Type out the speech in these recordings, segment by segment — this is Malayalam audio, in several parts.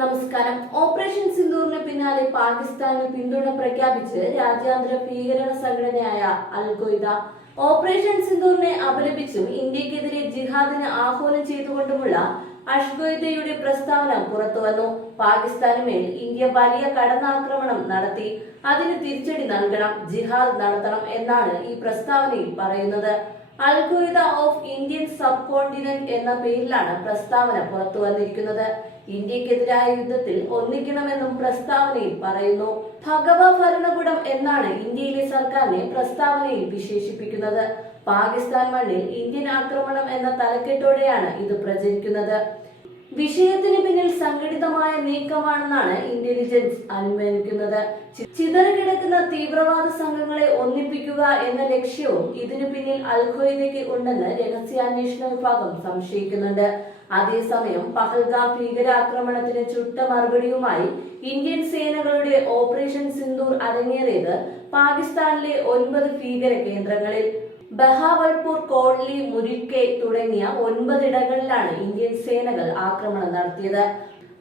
നമസ്കാരം. ഓപ്പറേഷൻ സിന്ദൂറിന് പിന്നാലെ പാകിസ്ഥാന് പിന്തുണ പ്രഖ്യാപിച്ച് രാജ്യാന്തര ഭീകരണ സംഘടനയായ അൽ ഓപ്പറേഷൻ സിന്ദൂറിനെ അപലപിച്ചും ഇന്ത്യക്കെതിരെ ജിഹാദിന് ആഹ്വാനം ചെയ്തുകൊണ്ടുമുള്ള അഷ്ഗോയ്തയുടെ പ്രസ്താവന പുറത്തുവന്നു പാകിസ്ഥാന് മേൽ ഇന്ത്യ വലിയ കടന്നാക്രമണം നടത്തി. അതിന് തിരിച്ചടി നൽകണം ജിഹാദ് നടത്തണം എന്നാണ് ഈ പ്രസ്താവനയിൽ പറയുന്നത്. അൽ ഓഫ് ഇന്ത്യൻ സബ് കോണ്ടിനെന്റ് എന്ന പേരിലാണ് പ്രസ്താവന പുറത്തു വന്നിരിക്കുന്നത്. ഇന്ത്യക്കെതിരായ യുദ്ധത്തിൽ ഒന്നിക്കണമെന്നും പ്രസ്താവനയിൽ പറയുന്നു. ഭഗവ ഭരണകൂടം എന്നാണ് ഇന്ത്യയിലെ സർക്കാരിനെ പ്രസ്താവനയിൽ വിശേഷിപ്പിക്കുന്നത്. പാകിസ്ഥാൻ മണ്ണിൽ ഇന്ത്യൻ ആക്രമണം എന്ന തലക്കെട്ടോടെയാണ് ഇത് പ്രചരിക്കുന്നത്. വിഷയത്തിന് പിന്നിൽ സംഘടിതമായ നീക്കമാണെന്നാണ് ഇന്റലിജൻസ് അനുമാനിക്കുന്നത്. ചിതറിക്കിടക്കുന്ന തീവ്രവാദ സംഘങ്ങളെ ഒന്നിപ്പിക്കുക എന്ന ലക്ഷ്യവും ഇതിനു പിന്നിൽ അൽഖയ്ദയ്ക്ക് ഉണ്ടെന്ന് രഹസ്യാന്വേഷണ വിഭാഗം സംശയിക്കുന്നുണ്ട്. അതേസമയം പഹൽഗാം ഭീകരാക്രമണത്തിന് ചുട്ട മറുപടിയുമായി ഇന്ത്യൻ സേനകളുടെ ഓപ്പറേഷൻ സിന്ദൂർ അരങ്ങേറിയത് പാകിസ്ഥാനിലെ ഒൻപത് ഭീകര കേന്ദ്രങ്ങളിൽ. ബഹാവൽപൂർ കോഡ്ലി മുരിക്കെ തുടങ്ങിയ ഒൻപതിടങ്ങളിലാണ് ഇന്ത്യൻ സേനകൾ ആക്രമണം നടത്തിയത്.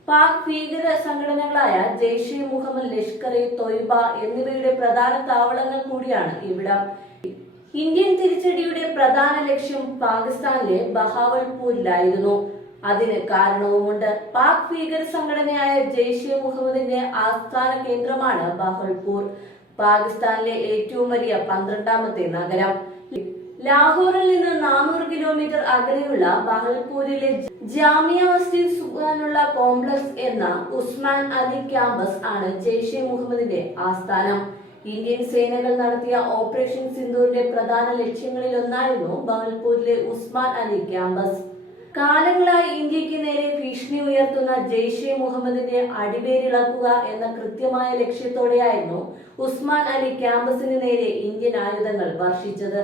പാക് ഭീകര സംഘടനകളായ ജെയ്ഷെ മുഹമ്മദ് ലഷ്കർ എ തൊയ്ബ എന്നിവയുടെ പ്രധാന താവളങ്ങൾ കൂടിയാണ് ഇവിടം. ഇന്ത്യൻ തിരിച്ചടിയുടെ പ്രധാന ലക്ഷ്യം പാകിസ്ഥാനിലെ ബഹാവൽപൂരിലായിരുന്നു. അതിന് കാരണവുമുണ്ട്. പാക് ഭീകര സംഘടനയായ ജെയ്ഷെ മുഹമ്മദിന്റെ ആസ്ഥാന കേന്ദ്രമാണ് ബഹൽപൂർ പാകിസ്ഥാനിലെ ഏറ്റവും വലിയ പന്ത്രണ്ടാമത്തെ നഗരം. ലാഹോറിൽ നിന്ന് നാനൂറ് കിലോമീറ്റർ അകലെയുള്ള ബഹൽപൂരിലെ ജാമിയ മസ്ജിദ് സുഖാനുള്ള കോംപ്ലക്സ് എന്ന ഉസ്മാൻ അലി ക്യാമ്പസ് ആണ് ജെയ്ഷെ മുഹമ്മദിന്റെ ആസ്ഥാനം. ഇന്ത്യൻ സേനകൾ നടത്തിയ ഓപ്പറേഷൻ സിന്ധുവിന്റെ പ്രധാന ലക്ഷ്യങ്ങളിൽ ഒന്നായിരുന്നു ബഹൽപൂരിലെ ഉസ്മാൻ അലി ക്യാമ്പസ്. കാലങ്ങളായി ഇന്ത്യയ്ക്ക് നേരെ ഭീഷണി ഉയർത്തുന്ന ജെയ്ഷെ മുഹമ്മദിന്റെ അടിവേരിളക്കുക എന്ന കൃത്യമായ ലക്ഷ്യത്തോടെയായിരുന്നു ഉസ്മാൻ അലി ക്യാമ്പസിന് നേരെ ഇന്ത്യൻ ആയുധങ്ങൾ വർഷിച്ചത്.